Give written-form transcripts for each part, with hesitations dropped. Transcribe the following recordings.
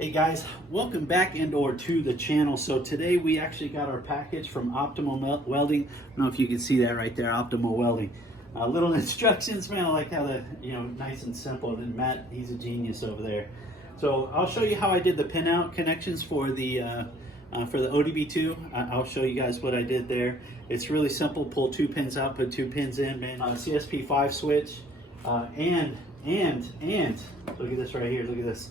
Hey guys, welcome back and/or to the channel. So today we actually got our package from Optimal Welding. I don't know if you can see that right there, Optimal Welding. Little instructions, man. I like how nice and simple. And Matt, he's a genius over there. So I'll show you how I did the pinout connections for the ODB2. I'll show you guys what I did there. It's really simple. Pull 2 pins out, put 2 pins in, man. CSP5 switch, and look at this right here. Look at this.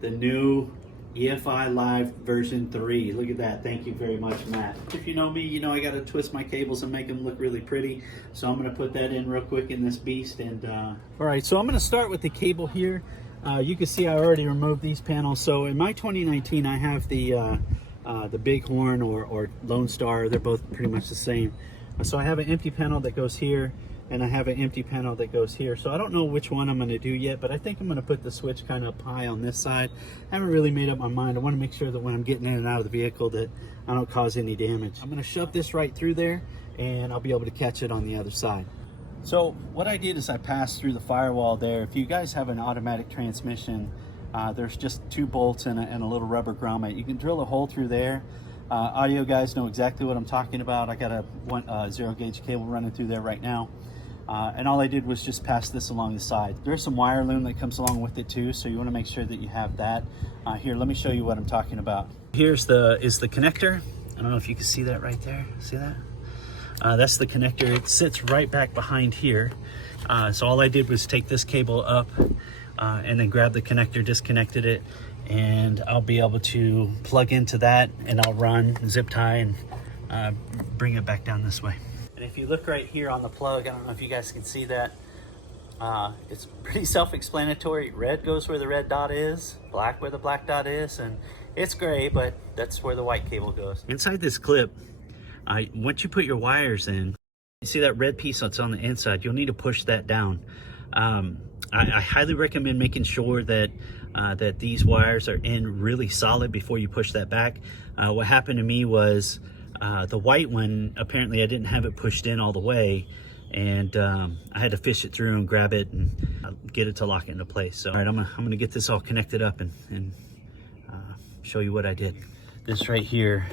The new EFI Live version 3. Look at that. Thank you very much, Matt. If you know me, you know I got to twist my cables and make them look really pretty. So I'm going to put that in real quick in this beast. And all right, so I'm going to start with the cable here. You can see I already removed these panels. So in my 2019, I have the Bighorn or Lone Star. They're both pretty much the same. So I have an empty panel that goes here, and I have an empty panel that goes here. So I don't know which one I'm going to do yet, but I think I'm going to put the switch kind of up high on this side. I haven't really made up my mind. I want to make sure that when I'm getting in and out of the vehicle that I don't cause any damage. I'm going to shove this right through there, and I'll be able to catch it on the other side. So what I did is I passed through the firewall there. If you guys have an automatic transmission, there's just 2 bolts and a little rubber grommet. You can drill a hole through there. Audio guys know exactly what I'm talking about. I got a 0 gauge cable running through there right now. And all I did was just pass this along the side. There's some wire loom that comes along with it too, so you want to make sure that you have that. Here, let me show you what I'm talking about. Here's the connector. I don't know if you can see that right there. See that? That's the connector. It sits right back behind here. So all I did was take this cable up and then grab the connector, disconnected it, and I'll be able to plug into that, and I'll run zip tie and bring it back down this way. And if you look right here on the plug, I don't know if you guys can see that. It's pretty self-explanatory. Red goes where the red dot is, black where the black dot is, and it's gray, but that's where the white cable goes. Inside this clip, once you put your wires in, you see that red piece that's on the inside, you'll need to push that down. I highly recommend making sure that that these wires are in really solid before you push that back. What happened to me was the white one, apparently I didn't have it pushed in all the way, and I had to fish it through and grab it and get it to lock it into place. So all right, I'm gonna get this all connected up and show you what I did. This right here,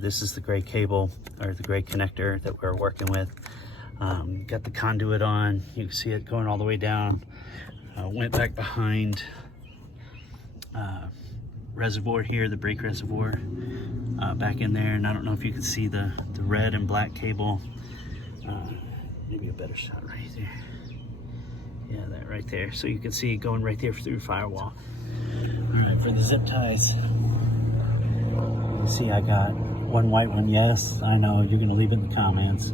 this is the gray cable, or the gray connector that we're working with. Got the conduit on, you can see it going all the way down. Went back behind reservoir here, the brake reservoir, back in there, and I don't know if you can see the red and black cable. Maybe a better shot right there. Yeah, that right there. So you can see it going right there through firewall. All right, for the zip ties, you see I got 1 white one. Yes, I know you're gonna leave it in the comments.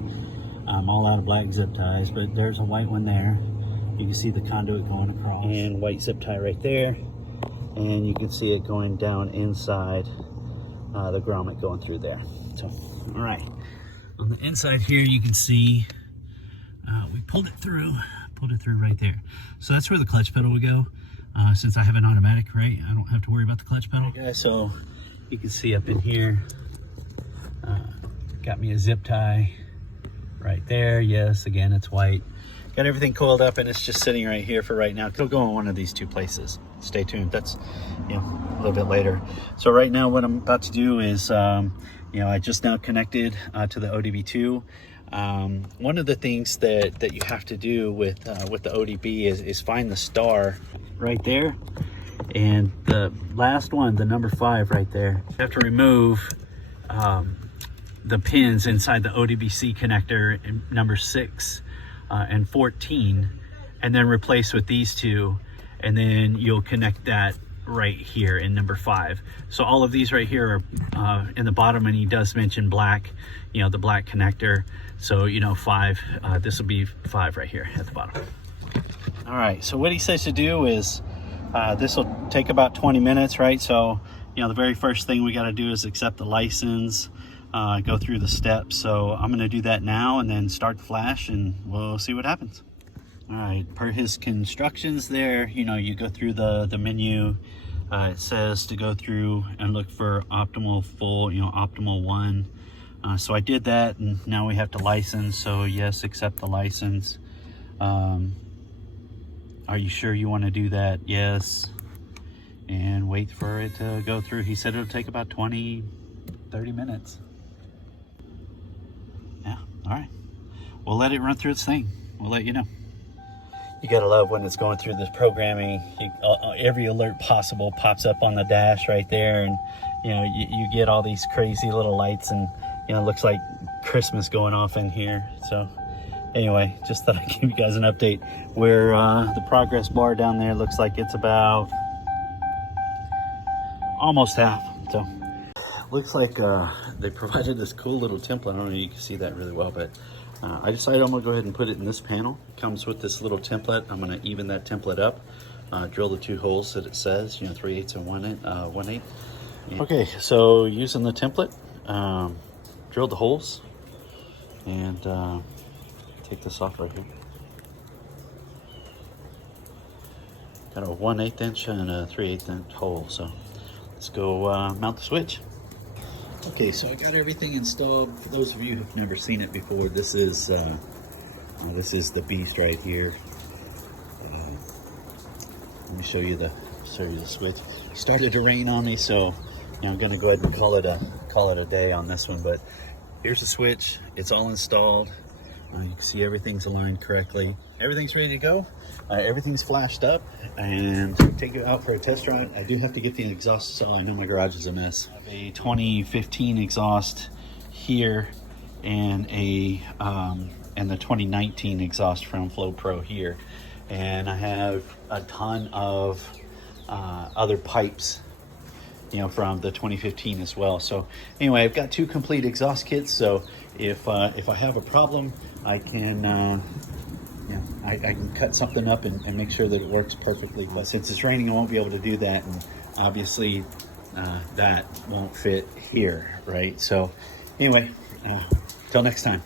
I'm all out of black zip ties, but there's a white one there. You can see the conduit going across, and white zip tie right there, and you can see it going down inside the grommet going through there. So all right, on the inside here you can see we pulled it through right there. So that's where the clutch pedal would go. Since I have an automatic, right, I don't have to worry about the clutch pedal. Okay, so you can see up in here, got me a zip tie right there. Yes, again, it's white. Got everything coiled up, and it's just sitting right here for right now. It'll go in one of these 2 places. Stay tuned. That's a little bit later. So right now what I'm about to do is I just now connected to the ODB2. One of the things that you have to do with the ODB is find the star right there, and the last one, the number 5 right there. You have to remove the pins inside the ODBC connector in number 6 and 14, and then replace with these 2, and then you'll connect that right here in number 5. So all of these right here are in the bottom, and he does mention black, the black connector. So 5, this will be 5 right here at the bottom. All right, so what he says to do is this will take about 20 minutes, right? So the very first thing we got to do is accept the license, go through the steps. So I'm going to do that now, and then start the flash, and we'll see what happens. All right, per his constructions there, you go through the menu. It says to go through and look for optimal full, optimal 1. So I did that, and now we have to license. So yes, accept the license. Are you sure you want to do that? Yes. And wait. wait for it to go through. He said it'll take about 20, 30 minutes. Yeah, all right. We'll let it run through its thing. We'll let you know. You gotta love when it's going through this programming. Every alert possible pops up on the dash right there, and you get all these crazy little lights, and it looks like Christmas going off in here. So anyway, just thought I'd give you guys an update where the progress bar down there looks like it's about almost half. So looks like they provided this cool little template. I don't know if you can see that really well, but I decided I'm gonna go ahead and put it in this panel. It comes with this little template. I'm gonna even that template up, drill the 2 holes that it says, 3/8 and 1/8. Okay, so using the template, drill the holes, and take this off right here. Got a 1/8 inch and a 3/8 inch hole, so let's go mount the switch. Okay, so I got everything installed. For those of you who've never seen it before, this is the beast right here. Let me show you the switch. It started to rain on me, so I'm gonna go ahead and call it a day on this one. But here's the switch. It's all installed. You can see everything's aligned correctly. Everything's ready to go. Everything's flashed up, and take it out for a test ride. I do have to get the exhaust saw. I know my garage is a mess. I have a 2015 exhaust here, and the 2019 exhaust from Flo-Pro here, and I have a ton of other pipes from the 2015 as well. So anyway, I've got 2 complete exhaust kits, so if I have a problem, I can I can cut something up and make sure that it works perfectly. But since it's raining, I won't be able to do that, and obviously that won't fit here, right? So anyway, till next time.